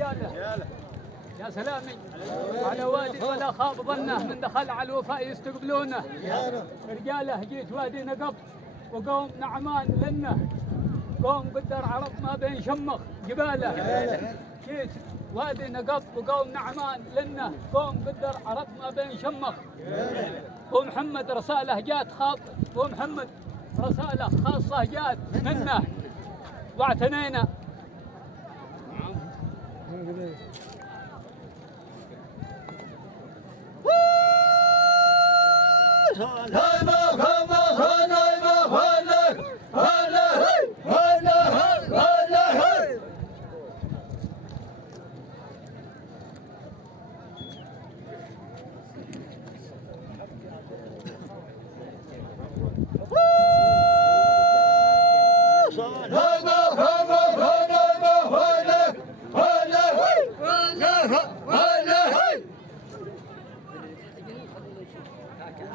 رجاله يا سلامي على وادي ولا خاب ظنه من دخل على الوفاء يستقبلونه. رجاله جيت وادي نقب وقوم نعمان لنه، قوم قدر عرض ما بين شمخ جباله. جيت وادي نقب وقوم نعمان لنه، قوم قدر عرض ما بين شمخ. ومحمد رساله جات ومحمد رساله خاصه جات منه واعتنينا.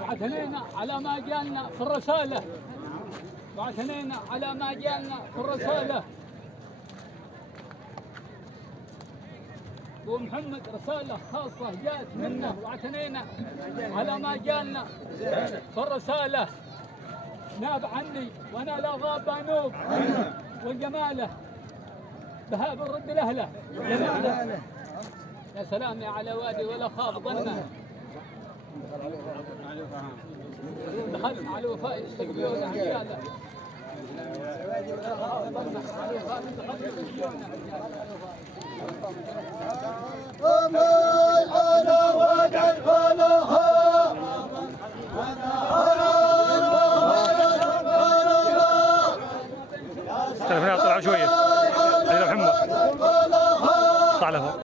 واعتنينا على ما جالنا في الرسالة، واعتنينا على ما جالنا في الرسالة. ومحمد رسالة خاصة جات منه واعتنينا على ما جالنا في الرسالة. ناب عني وانا لا غاب بانوب وجماله بها برد لاهله جماله. يا سلامي على وادي ولا خاب ظنه، دخل على الوفاء يستقبلونه رجاله. طلع شويه. محمد طلع له.